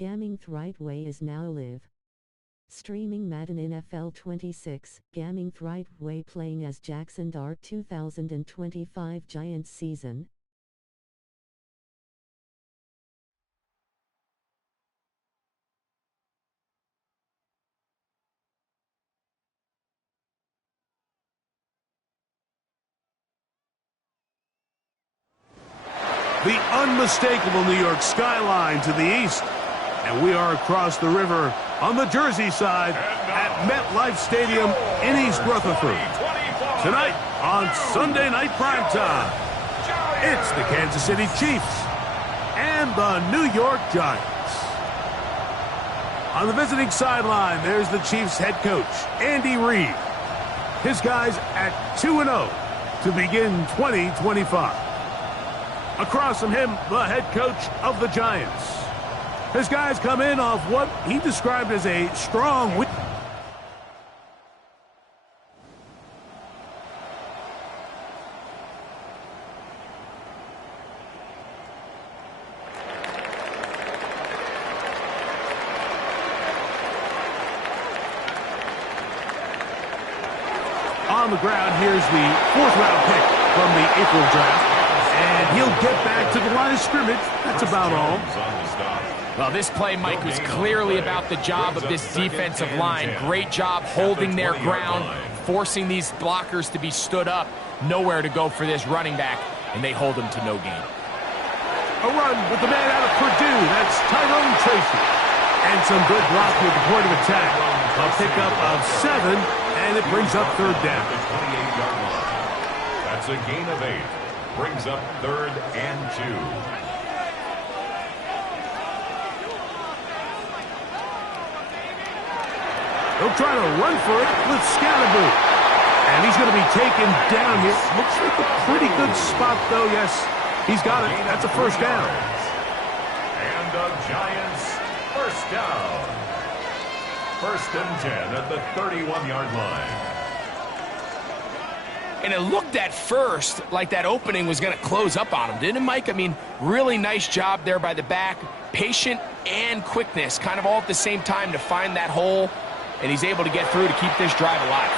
Gaming's right way is now live. Streaming Madden NFL 26, Gaming's right way playing as Jaxson our 2025 Giants season. The unmistakable New York skyline to the east. And we are across the river on the Jersey side at MetLife Stadium in East Rutherford. Tonight on Sunday Night Primetime, it's the Kansas City Chiefs and the New York Giants. On the visiting sideline, there's the Chiefs head coach, Andy Reid. His guys at 2-0 to begin 2025. Across from him, the head coach of the Giants. His guys come in off what he described as a strong win. On the ground, here's the 4th-round pick from the April draft. And he'll get back to the line of scrimmage. That's about all. Well, this play, Mike, was clearly about the job of this defensive line. Great job holding their ground, forcing these blockers to be stood up. Nowhere to go for this running back, and they hold him to no gain. A run with the man out of Purdue. That's Tyrone Tracy. And some good blocking at the point of attack. A pickup of 7, and it brings up 3rd down. That's a gain of 8. Brings up 3rd and 2. He'll try to run for it with Scalaboo. And he's going to be taken down here. Looks like a pretty good spot, though. Yes, he's got it. That's a 1st down. And the Giants, 1st down. 1st and 10 at the 31-yard line. And it looked at first like that opening was going to close up on him, didn't it, Mike? I mean, really nice job there by the back. Patient and quickness, kind of all at the same time to find that hole. And he's able to get through to keep this drive alive.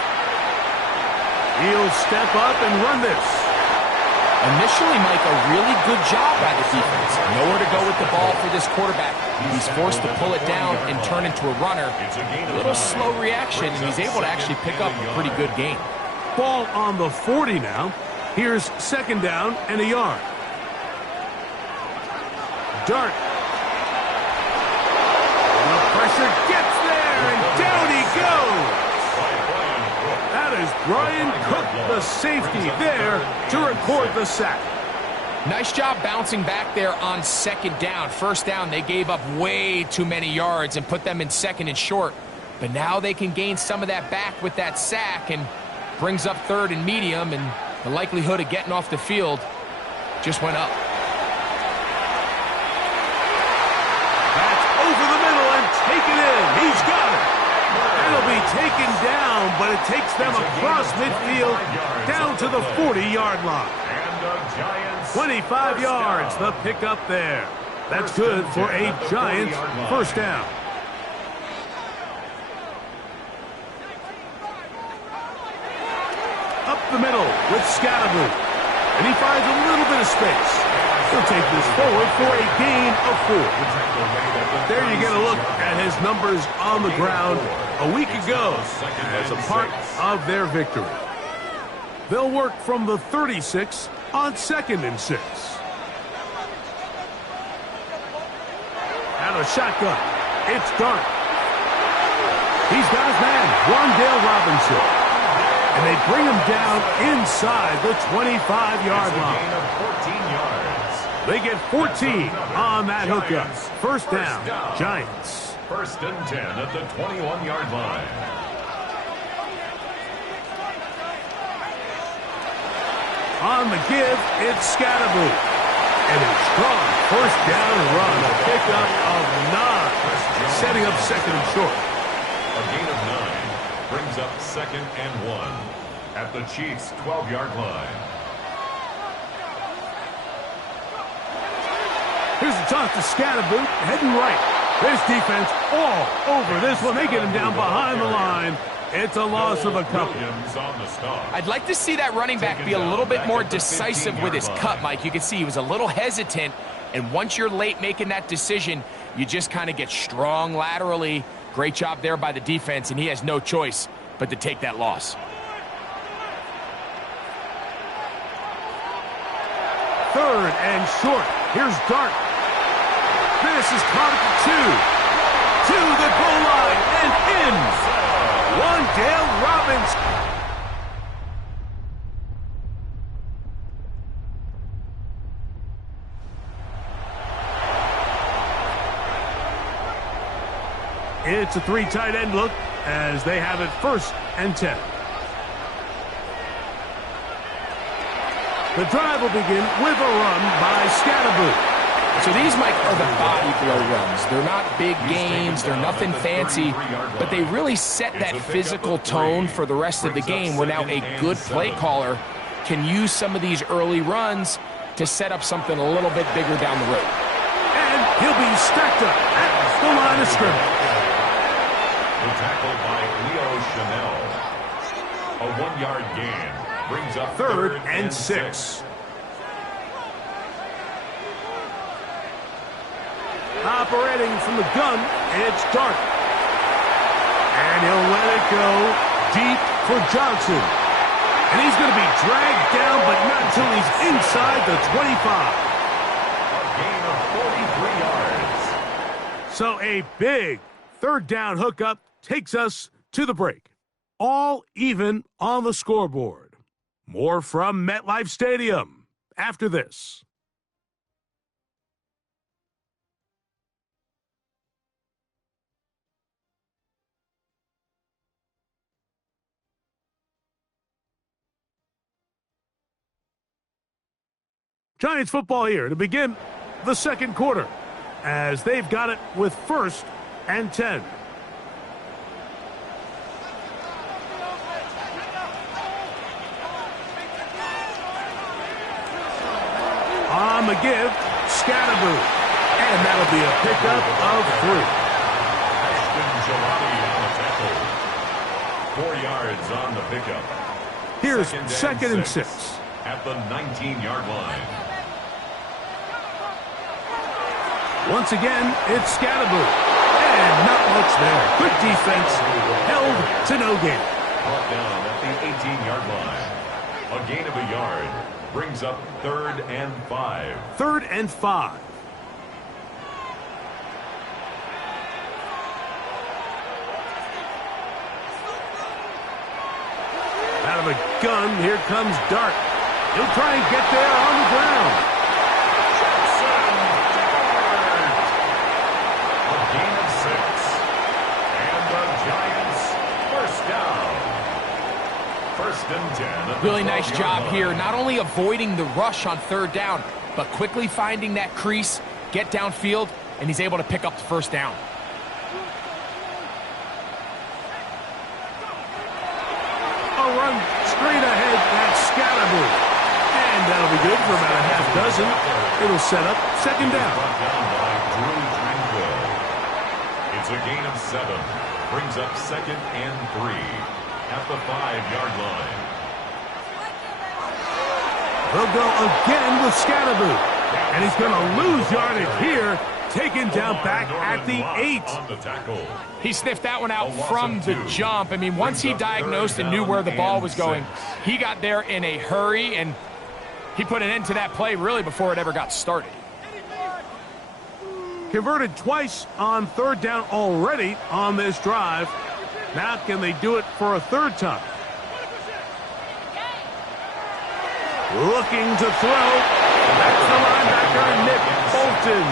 He'll step up and run this. Initially, Mike, a really good job by the defense. Nowhere to go with the ball for this quarterback. He's forced to pull it down and turn into a runner. A little slow reaction, and he's able to actually pick up a pretty good gain. Ball on the 40 now. Here's 2nd down and a yard. Dart. The pressure gets there, and down he goes. That is Brian Cook, the safety, there to record the sack. Nice job bouncing back there on 2nd down. 1st down, they gave up way too many yards and put them in 2nd and short. But now they can gain some of that back with that sack and brings up 3rd and medium, and the likelihood of getting off the field just went up. That's over the middle and taken in. He's got it. It'll be taken down, but it takes them across midfield down to the 40-yard line. 25 yards, the pickup there. That's good for a Giants 1st down. Up the middle with Scalaboo. And he finds a little bit of space. He'll take this forward for a gain of 4. There you get a look at his numbers on the ground a week ago as a part of their victory. They'll work from the 36 on 2nd and 6. Out of shotgun. It's Dart. He's got his man, Wandale Robinson. And they bring him down inside the 25-yard line. They get 14 on that hookup. 1st down, Giants. 1st and 10 at the 21-yard line. On the give, it's Scalaboo. And a strong 1st down run, a pickup of 9, setting up 2nd and short. A gain of 9 brings up 2nd and 1 at the Chiefs' 12-yard line. Here's the toss to Scalaboo, heading right. This defense all over this one. They get him down behind the line. It's a loss of a couple. I'd like to see that running back be a little bit more decisive with his cut, Mike. You can see he was a little hesitant, and once you're late making that decision, you just kind of get strong laterally. Great job there by the defense, and he has no choice but to take that loss. Third and short. Here's Dart. This is caught at the 2. To the goal line and in. Wandale Robinson. It's a 3 tight end look as they have it 1st and 10. The drive will begin with a run by Scatterboo. So these, Mike, are the body blow runs. They're not big gains. They're nothing fancy, but they really set that physical tone for the rest of the game where now a good play caller can use some of these early runs to set up something a little bit bigger down the road. And he'll be stacked up at the line of scrimmage. The tackle by Leo Chanel. A 1-yard gain brings up 3rd and 6. Operating from the gun, it's Dart. And he'll let it go deep for Johnson. And he's going to be dragged down, but not until he's inside the 25. A gain of 43 yards. So a big 3rd down hookup takes us to the break. All even on the scoreboard. More from MetLife Stadium after this. Giants football here to begin the 2nd quarter as they've got it with 1st and 10. On the give, Scatterboo. And that'll be a pickup of 3. Ashton Jalati on the tackle. 4 yards on the pickup. Here's 2nd and 6. At the 19-yard line. Once again, it's Scatterboo. And not much there. Good defense. Held to no gain. Brought down at the 18-yard line. A gain of a yard brings up 3rd and 5. 3rd and 5. Out of a gun, here comes Dart. He'll try and get there on the ground. Jaxson. A gain of 6. And the Giants first down. 1st and 10. At the Really nice 12-yard job line. here, not only avoiding the rush on 3rd down, but quickly finding that crease, get downfield, and he's able to pick up the 1st down. A run straight ahead, that's Scatterboo. And that'll be good for about a half dozen. It'll set up 2nd down. Brought down by Drew Tranquil. It's a gain of 7. Brings up 2nd and 3. At the 5-yard line. They'll go again with Scatterboo. And he's going to lose yardage here. Taken down back at the 8. On the tackle. He sniffed that one out from the jump. I mean, once he diagnosed and knew where the ball was going, he got there in a hurry, and he put an end to that play really before it ever got started. Converted twice on 3rd down already on this drive. Now can they do it for a 3rd time? Looking to throw. That's the linebacker, Nick Bolton.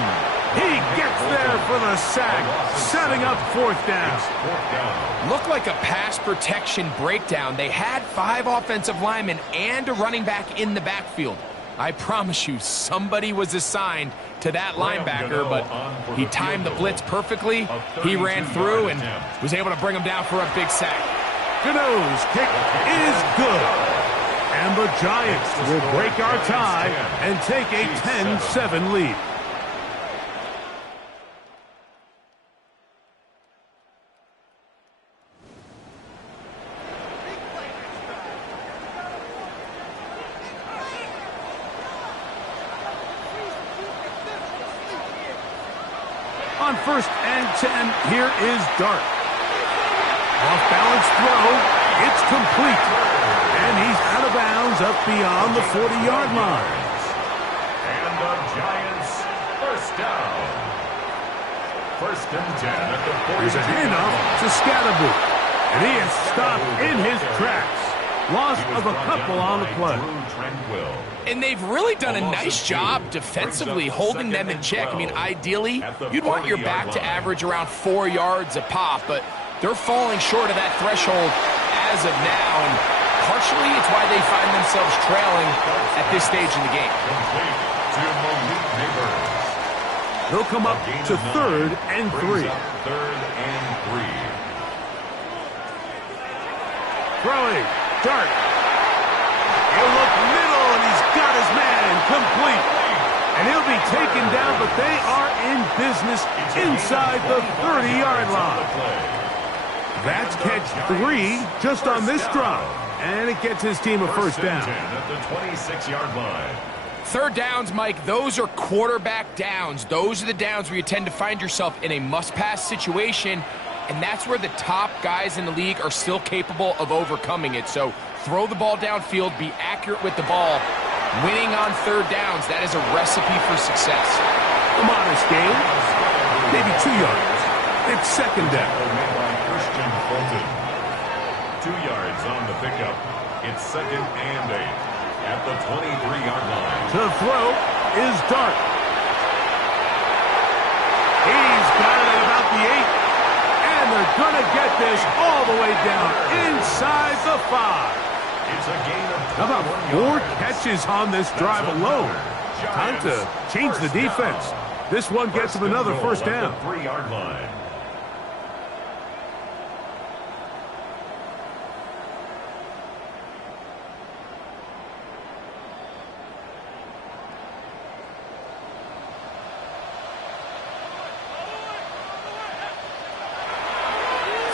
He gets there for the sack, setting up 4th down. Looked like a pass protection breakdown. They had 5 offensive linemen and a running back in the backfield. I promise you, somebody was assigned to that linebacker, but he timed the blitz perfectly. He ran through and was able to bring him down for a big sack. Gano's kick is good. And the Giants will break our tie and take a 10-7 lead. first and 10. Here is Dart. Off-balance throw. It's complete. And he's out of bounds up beyond the 40-yard line. And the Giants first down. First and 10 at the 40. Here's a handoff to Scatterboot. And he is stopped in his tracks. Loss of a couple on the play. And they've really done a nice job defensively holding them in check. I mean, ideally, you'd want your back to average around 4 yards a pop, but they're falling short of that threshold as of now, and partially it's why they find themselves trailing at this stage in the game. They'll come up to 3rd and 3. 3rd and 3. Throwing. Dart. He'll look middle, and he's got his man complete. And he'll be taken down, but they are in business inside the 30-yard line. That's catch 3 just on this drive. And it gets his team a first down. At the 26-yard line. Third downs, Mike, those are quarterback downs. Those are the downs where you tend to find yourself in a must-pass situation, and that's where the top guys in the league are still capable of overcoming it. So throw the ball downfield, be accurate with the ball. Winning on third downs, that is a recipe for success. A modest game, maybe 2 yards. It's second down. 2 yards on the pickup. It's 2nd and 8 at the 23-yard line. To throw is Dart. He's got it at about the 8. And they're going to get this all the way down inside the 5. It's a gain of How about 4 catches on this drive alone? Time to change the defense. This one gets him another first down. 3-yard line.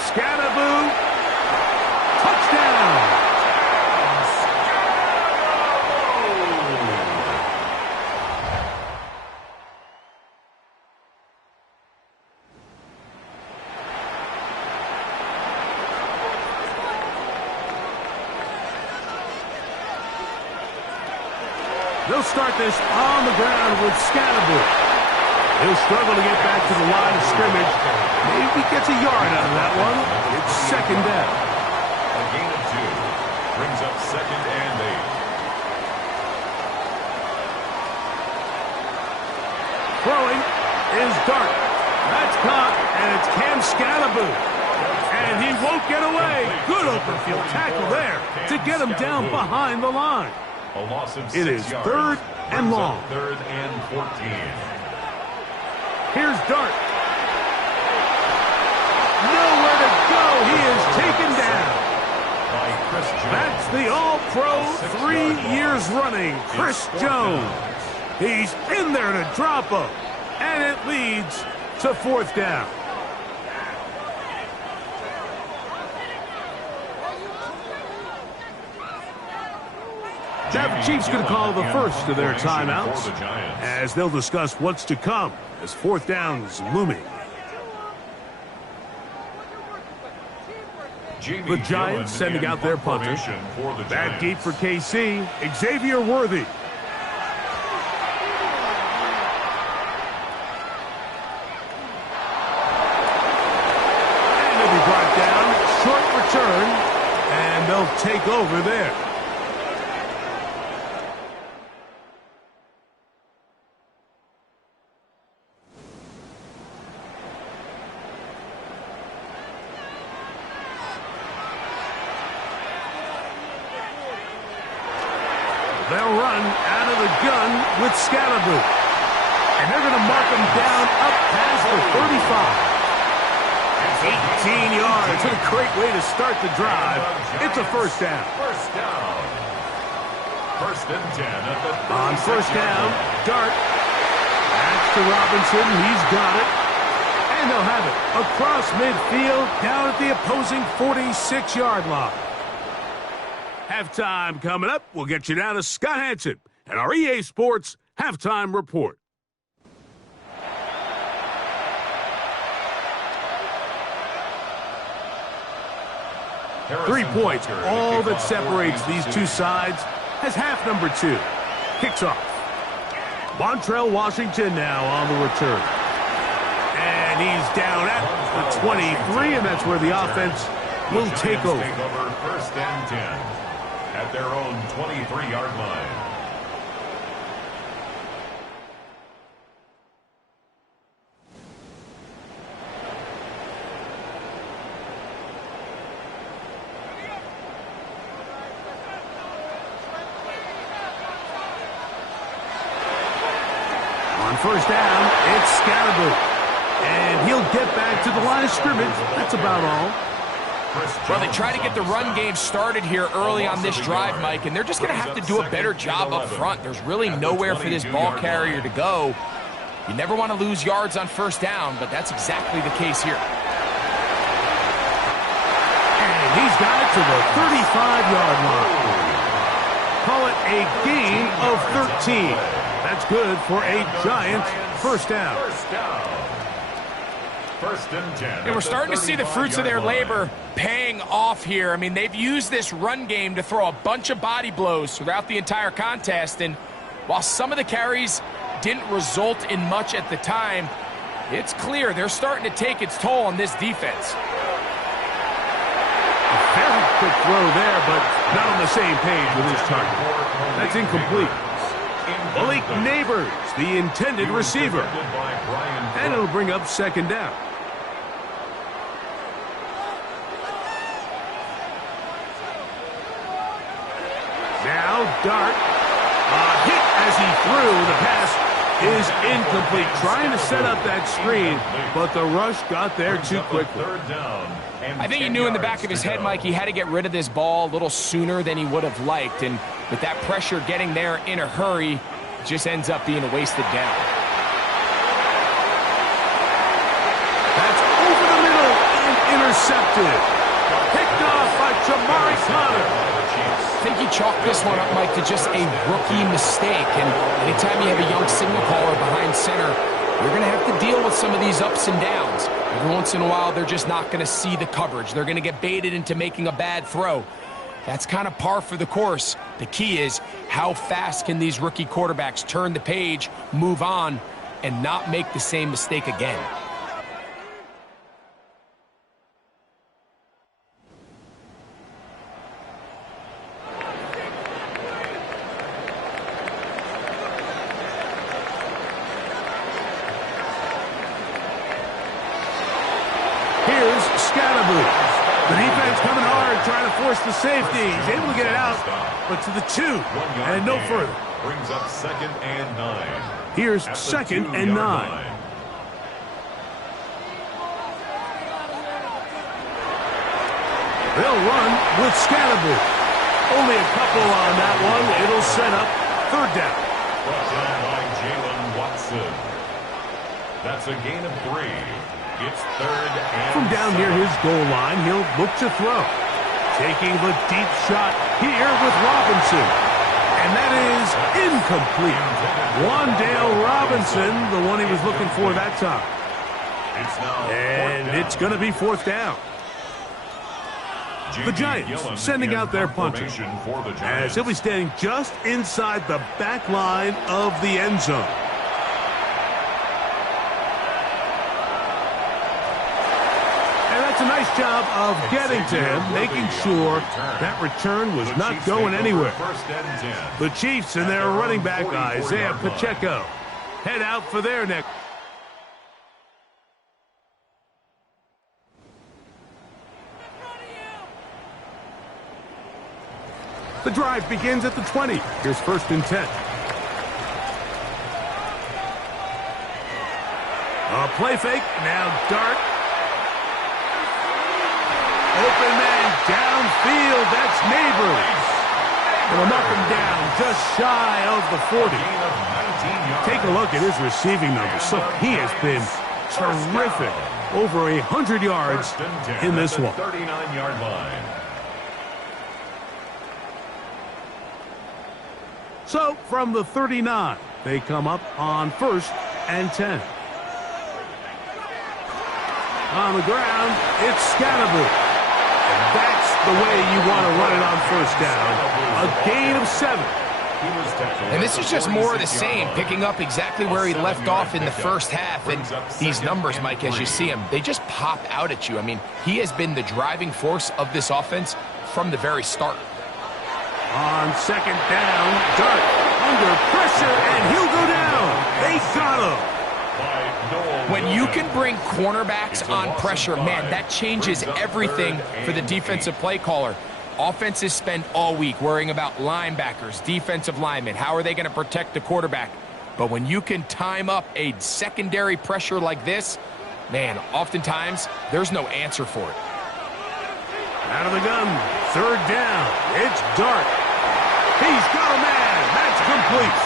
Scatterboo, touchdown! They'll start this on the ground with Scatterboo. He'll struggle to get back to the line of scrimmage. Maybe gets a yard out of that one. It's second down. A gain of 2 brings up 2nd and 8. Throwing is Dart. That's caught, and it's Cam Scatterboo. And he won't get away. Good open field tackle there to get him down behind the line. A loss of 6 It is yards. 3rd and long. 3rd and 14. Here's Dart. Nowhere to go. He is taken down. That's the All-Pro 3 years running, Chris Jones. He's in there to drop him. And it leads to 4th down. Now the Chiefs going to call the first of their timeouts as they'll discuss what's to come as 4th down's looming. The Giants sending out their punter. Back deep for KC, Xavier Worthy. And they'll be brought down, short return, and they'll take over there. They'll run out of the gun with Scatterboo. And they're going to mark him down up past the 35. 18 yards. What a great way to start the drive. It's a first down. First down. 1st and 10 at the 36. On first down, Dart. That's to Robinson. He's got it. And they'll have it across midfield down at the opposing 46-yard line. Halftime coming up. We'll get you down to Scott Hansen and our EA Sports Halftime Report. 3 points, all that separates these two sides, as half number 2 kicks off. Montrell Washington now on the return. And he's down at the 23, and that's where the offense will take over. First and 10 at their own 23-yard line. On first down, it's Scalaboo. And he'll get back to the line of scrimmage. That's about all. Well, they try to get the run game started here early on this drive, Mike, and they're just going to have to do a better job up front. There's really nowhere for this ball carrier to go. You never want to lose yards on first down, but that's exactly the case here. And he's got it to the 35-yard line. Call it a gain of 13. That's good for a Giants first down. First and 10. And we're starting to see the fruits of their labor paying off here. I mean, they've used this run game to throw a bunch of body blows throughout the entire contest. And while some of the carries didn't result in much at the time, it's clear they're starting to take its toll on this defense. A very quick throw there, but not on the same page with his target. That's incomplete. Malik Neighbors, the intended receiver. And it'll bring up second down. Now Dart. A hit as he threw. The pass is incomplete. Trying to set up that screen, but the rush got there too quickly. I think he knew in the back of his head, Mike, he had to get rid of this ball a little sooner than he would have liked. And with that pressure getting there in a hurry, it just ends up being a wasted down. That's over the middle and intercepted. Picked off by Jamari Connor. I think he chalked this one up, Mike, to just a rookie mistake. And anytime you have a young signal caller behind center, you're going to have to deal with some of these ups and downs. Every once in a while, they're just not going to see the coverage. They're going to get baited into making a bad throw. That's kind of par for the course. The key is how fast can these rookie quarterbacks turn the page, move on, and not make the same mistake again. The defense coming hard, trying to force the safety. He's able to get it out, but to the 2 and no further. Brings up second and 9. Here's second and 9. They'll run with Scalaboo. Only a couple on that one. It'll set up third down. Brought down by Jalen Watson. That's a gain of 3. It's third and from down near his goal line, he'll look to throw. Taking the deep shot here with Robinson. And that is incomplete. Wandale Robinson, the one he was looking for that time. And it's going to be fourth down. The Giants sending out their punter, as he'll be standing just inside the back line of the end zone. A nice job of getting to him, making sure that return was not going anywhere. The Chiefs and their running back, Isaiah Pacheco, head out for their next. The drive begins at the 20. Here's first and 10. A play fake, now Dart. Open man downfield, that's Neighbors. It'll knock him down just shy of the 40. Take a look at his receiving numbers. Look, he has been terrific. Over 100 yards in this one. 39-yard line. So from the 39, they come up on first and 10. On the ground, it's Scalaboo. That's the way you want to run it on first down. A gain of 7. And this is just more of the same, picking up exactly where he left off in the first half. And these numbers, Mike, as you see them, they just pop out at you. I mean, he has been the driving force of this offense from the very start. On second down, Dart under pressure, and he'll go down. They got him. When you can bring cornerbacks on pressure, man, that changes everything for the defensive play caller. Offenses spend all week worrying about linebackers, defensive linemen. How are they going to protect the quarterback? But when you can time up a secondary pressure like this, man, oftentimes there's no answer for it. Out of the gun, third down. It's Dart. He's got a man. That's complete.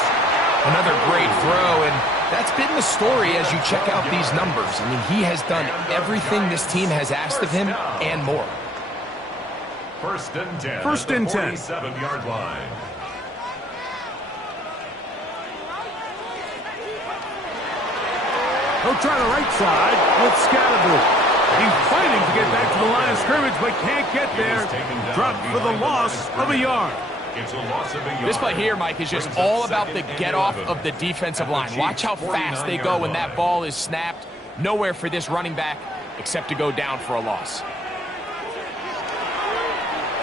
Another great throw, and that's been the story as you check out these numbers. I mean, he has done everything this team has asked of him and more. First and 10. First and 10. 47-yard line. He'll try the right side with Scalaboo. He's fighting to get back to the line of scrimmage, but can't get there. Dropped for the loss of a yard. It's a loss of a yard. This play here, Mike, is just all about the get-off of the defensive line. Watch how fast they go when that ball is snapped. Nowhere for this running back except to go down for a loss.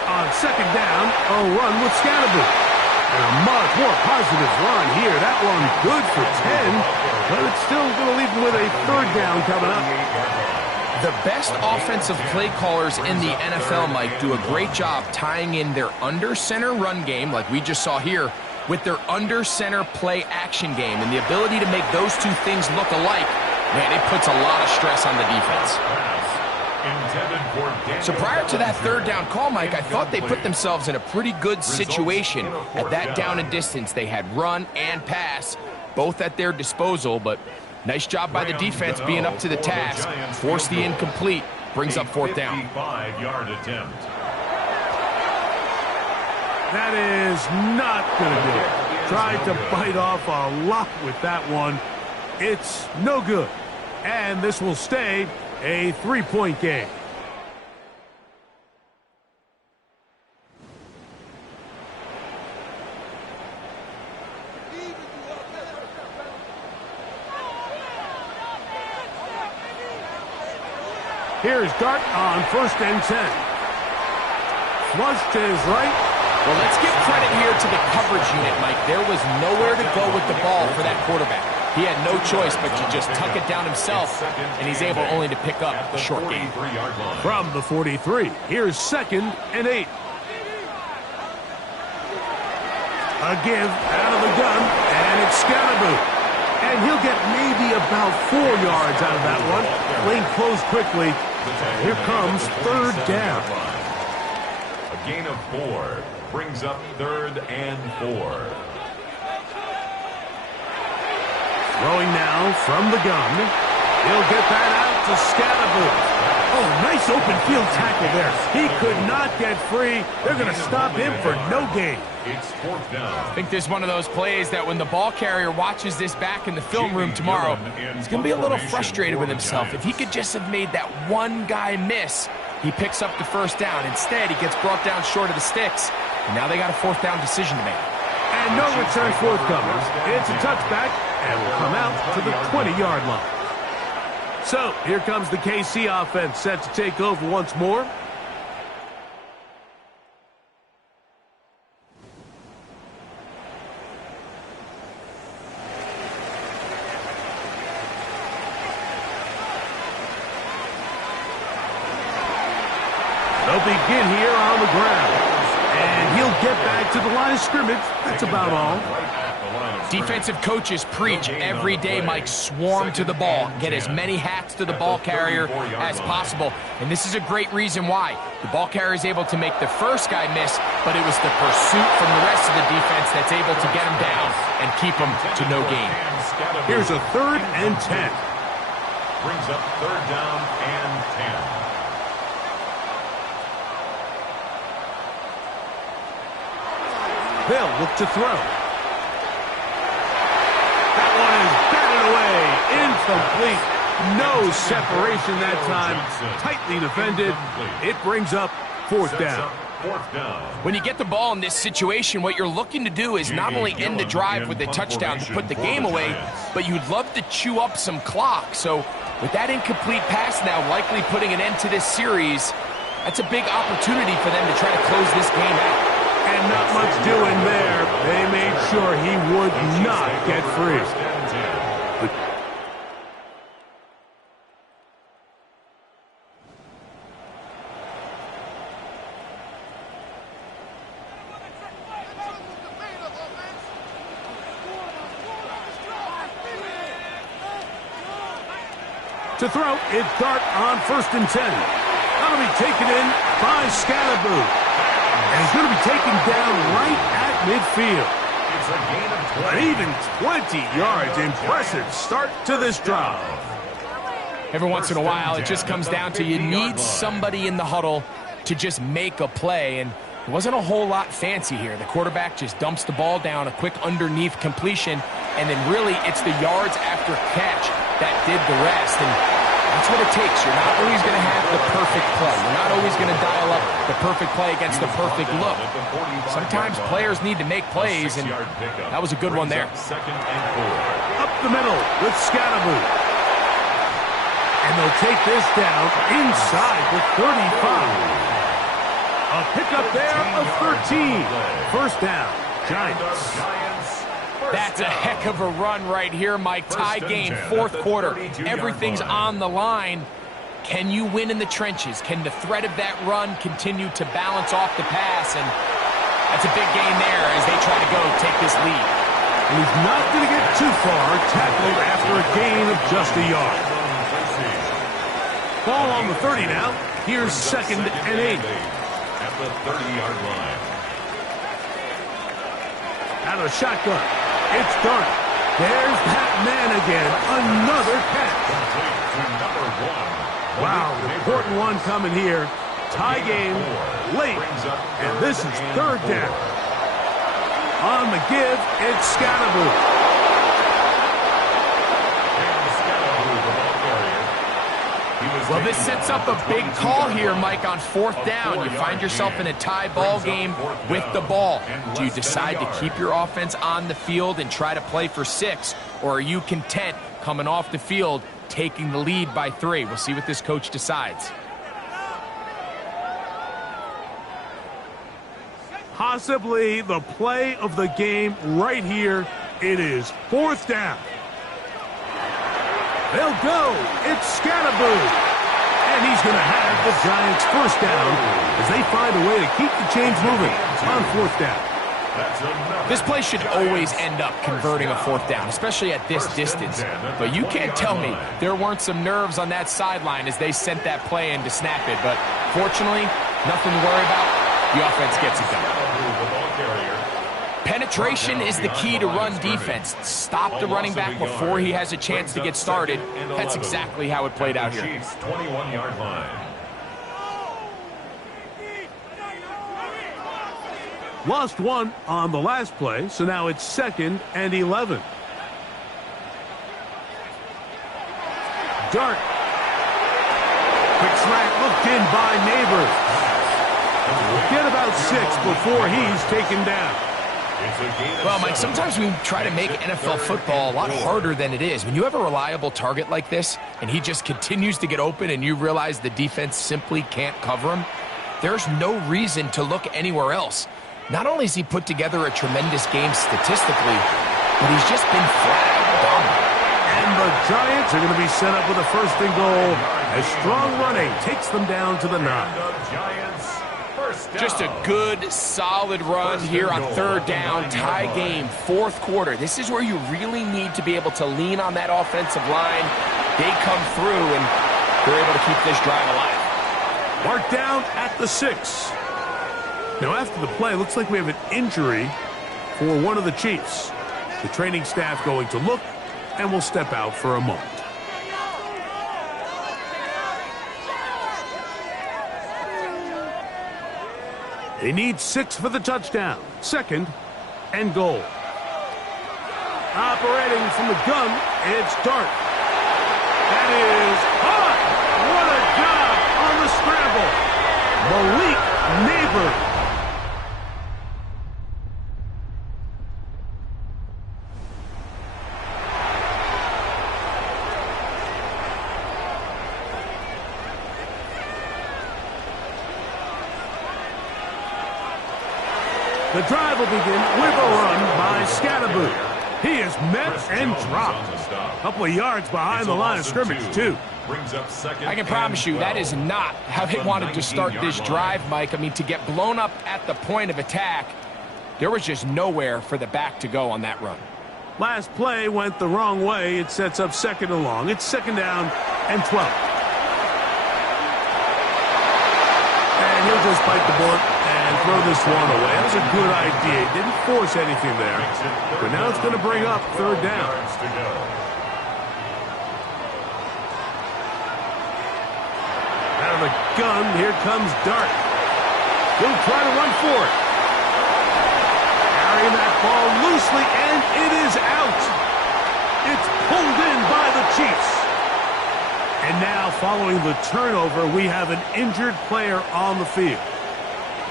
On second down, a run with Scalaboo. And a much more positive run here. That one good for 10, but it's still going to leave him with a third down coming up. The best offensive play callers in the NFL, Mike, do a great job tying in their under-center run game, like we just saw here, with their under-center play action game. And the ability to make those two things look alike, man, it puts a lot of stress on the defense. So prior to that third down call, Mike, I thought they put themselves in a pretty good situation. At that down and distance, they had run and pass, both at their disposal, but nice job by the defense being up to the task. Force the incomplete, brings up fourth down. 55-yard attempt. That is not going to do it. Tried to bite off a lot with that one. It's no good. And this will stay a 3-point game. Here's Dart on first and 10. Flush to his right. Well, let's give credit here to the coverage unit, Mike. There was nowhere to go with the ball for that quarterback. He had no choice but to just tuck it down himself, and he's able only to pick up the short game. From the 43, here's second and 8. A give out of the gun, and it's Scalaboo. And he'll get maybe about 4 yards out of that one. Lane closed quickly. Here comes third down. A gain of 4 brings up third and 4. Throwing now from the gun. He'll get that out to Scalaboo. Oh, nice open field tackle there. He could not get free. They're going to stop him for no gain. It's fourth down. I think this is one of those plays that when the ball carrier watches this back in the film room tomorrow, he's going to be a little frustrated with himself. If he could just have made that one guy miss, he picks up the first down. Instead, he gets brought down short of the sticks, and now they got a fourth down decision to make. And no return forthcoming. It's a touchback, and will come out to the 20-yard line. So, here comes the KC offense set to take over once more. They'll begin here on the ground. And he'll get back to the line of scrimmage. That's about all. Defensive coaches preach every day, Mike, swarm to the ball. Get as many hats to the ball carrier as possible. And this is a great reason why. The ball carrier is able to make the first guy miss, but it was the pursuit from the rest of the defense that's able to get him down and keep him to no gain. Here's a third and 10. Brings up third down and 10. They'll look to throw. That one is batted away. Incomplete. No separation that time. Tightly defended. It brings up fourth down. When you get the ball in this situation, what you're looking to do is not only end the drive with a touchdown to put the game away, but you'd love to chew up some clock. So with that incomplete pass now likely putting an end to this series, that's a big opportunity for them to try to close this game out. And not much doing there. They made sure he would not get free. To throw, it's Dart on 1st and 10. That'll be taken in by Scalaboo. And he's going to be taken down right at midfield. It's a gain of 20. An even 20 yards. Impressive start to this drive. Every once in a while, it just comes down to you need somebody in the huddle to just make a play. And it wasn't a whole lot fancy here. The quarterback just dumps the ball down, a quick underneath completion, and then really it's the yards after catch that did the rest. And that's what it takes. You're not always going to have the perfect play. You're not always going to dial up the perfect play against the perfect look. Sometimes players need to make plays, and that was a good one there. Up the middle with Scalaboo. And they'll take this down inside the 35. A pickup there of 13. First down, Giants. That's a heck of a run right here, Mike. Tie game, fourth quarter. Everything's on the line. Can you win in the trenches? Can the threat of that run continue to balance off the pass? And that's a big gain there as they try to go take this lead. And he's not going to get too far, tackled after a gain of just a yard. Ball on the 30 now. Here's 2nd and 8. At the 30-yard line. Out of the shotgun. It's Dart. There's that man again. Another catch. Wow, important one coming here. Tie game late. And this is 3rd down. On the give, it's Scalaboo. Well, this sets up a big call here, Mike, on 4th down. You find yourself in a tie ball game with the ball. Do you decide to keep your offense on the field and try to play for 6? Or are you content coming off the field, taking the lead by 3? We'll see what this coach decides. Possibly the play of the game right here. It is 4th down. They'll go. It's Scalaboo. And he's going to have the Giants' first down as they find a way to keep the chains moving on 4th down. This play should always end up converting a 4th down, especially at this distance. But you can't tell me there weren't some nerves on that sideline as they sent that play in to snap it. But fortunately, nothing to worry about. The offense gets it done. Penetration is the key to run defense. Stop the running back before he has a chance to get started. That's exactly how it played out here. 21-yard line. Lost one on the last play, so now it's 2nd and 11. Dart. Quick slant looked in by Neighbors. Get about 6 before he's taken down. Well, Mike, sometimes we try to make NFL football a lot harder than it is. When you have a reliable target like this, and he just continues to get open and you realize the defense simply can't cover him, there's no reason to look anywhere else. Not only has he put together a tremendous game statistically, but he's just been flat out dominant. And the Giants are going to be set up with a 1st and goal as strong running takes them down to the 9. Just a good, solid run here on 3rd down, tie game, 4th quarter. This is where you really need to be able to lean on that offensive line. They come through, and they're able to keep this drive alive. Marked down at the 6. Now, after the play, looks like we have an injury for one of the Chiefs. The training staff going to look, and will step out for a moment. They need 6 for the touchdown. 2nd and goal. Operating from the gun, it's Dart. That is hot. What a job on the scramble. Malik river. The drive will begin with a run by Scatterboot. He is met and dropped. A couple of yards behind the line of scrimmage, too. I can promise you that is not how they wanted to start this drive, Mike. I mean, to get blown up at the point of attack, there was just nowhere for the back to go on that run. Last play went the wrong way. It sets up 2nd and long. It's 2nd down and 12. And he'll just bite the bullet and throw this one away. That was a good idea. He didn't force anything there. But now it's going to bring up 3rd down. Out of the gun, here comes Dart. He'll try to run for it. Carrying that ball loosely, and it is out. It's pulled in by the Chiefs. And now, following the turnover, we have an injured player on the field.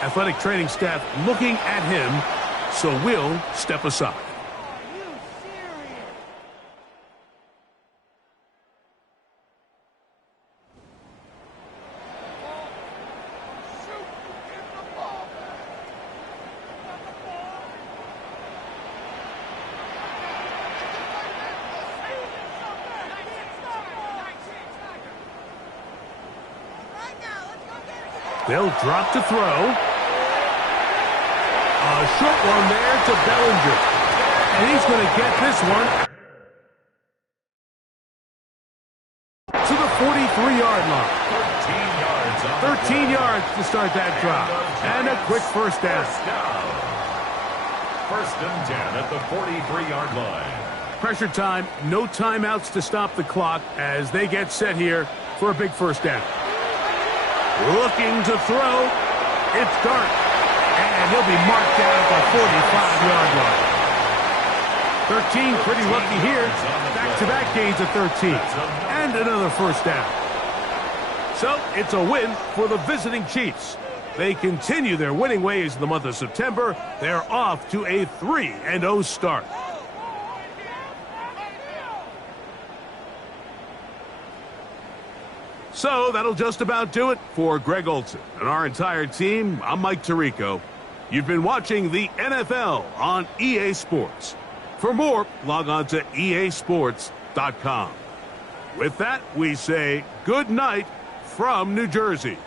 Athletic training staff looking at him, so we'll step aside. They'll drop to throw. A short one there to Bellinger. And he's going to get this one to the 43-yard line. 13 yards to start that drive. And a quick first down. 1st and 10 at the 43-yard line. Pressure time, no timeouts to stop the clock as they get set here for a big first down. Looking to throw. It's Dart. And he'll be marked down at the 45-yard line. 13, pretty lucky here. Back-to-back gains of 13. And another first down. So, it's a win for the visiting Chiefs. They continue their winning ways in the month of September. They're off to a 3-0 start. So that'll just about do it for Greg Olson and our entire team. I'm Mike Tirico. You've been watching the NFL on EA Sports. For more, log on to easports.com. With that, we say good night from New Jersey.